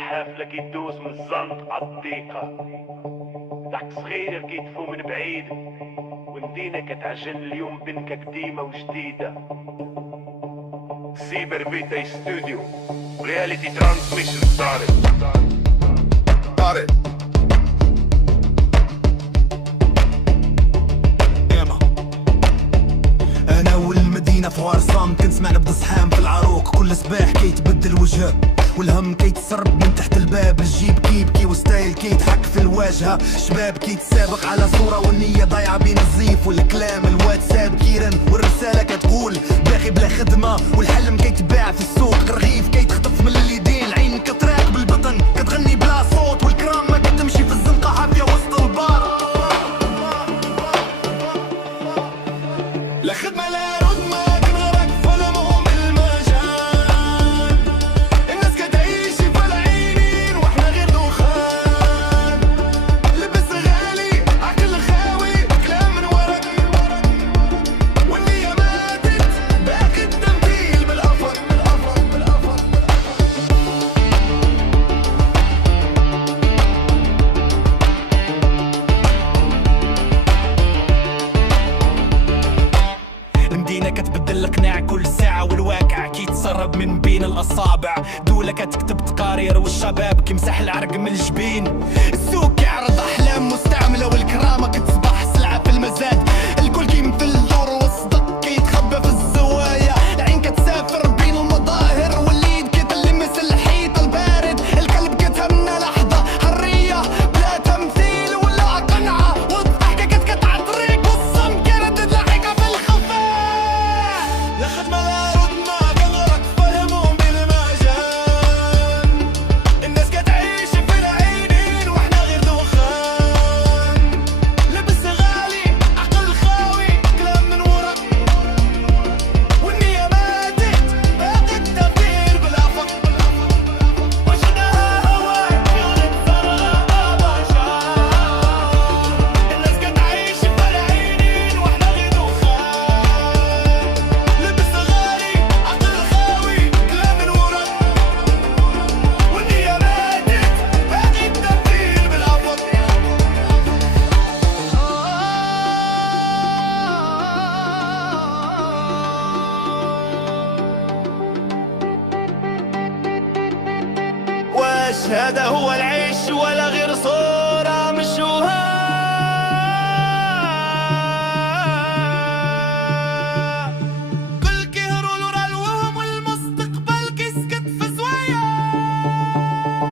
حافلة كيدوز من الزنق عالضيقة، ضحك صغير كيدفو من بعيد، ومدينة كتعجن اليوم بنكة قديمة وجديدة. سيبر بيتا ستوديو رياليتي ترانسميشن صارت انا والمدينة في غرصان كنت سمعنا بضصحام في العروق، كل صباح كيتبدل وجه والهم كيتسرب من تحت الباب، الجيب كيبكي وستايل كيتحك في الواجهة، شباب كيتسابق على صورة والنية ضايعة بين الزيف والكلام، الواتساب كيرن والرسالة كتقول باقي بلا خدمة، والحلم كيتباع في السوق، رغيف كيتخطف من اليدين، العين كتراقب البطن كتغني بلا صوت، والكرام ما كتمشي في الزنقة حافية وسط البار. لا خدمة لا رد كنغرق في هموم المجال، الناس كتعيش في العينين واحنا غير دخان، لبس غالي عقل خاوي كلام من ورق، والنية ماتت باقي التمثيل بالأفق. المدينة كتبدل القناع كل ساعة، والواقع كيتسرب من بين الأصابع، دولة كتكتب تقارير والشباب كيمسح العرق من الجبين، السوق كيعرض أحلام مستعملة والكرامة كتصبح سلعة في المزاد، الكل كيمثل دور والصدق كيتخبى في الزوايا، العين كتسافر بين المظاهر واليد كتلمس الحيط البارد، القلب كتهمنا لحظة حرية بلا تمثيل ولا قنعة، والضحكة كتقطع الطريق والصمت كيردد لاحقة في الخفاء. لا خدمة لا رد كنغرق في هموم المجال، الناس كتعيش في العينين واحنا غير دخان، لبس غالي عقل خاوي كلام من ورق، والنية ماتت باقي التفكير بالأفق، وجدها هواي كانت زرقاء بشار، الناس كتعيش في العينين واحنا غير دخان، لبس غالي عقل خاوي كلام من ورق، والنية ماتت باقي التفكير بالأفق. واش هذا هو العيش ولا غير صوت؟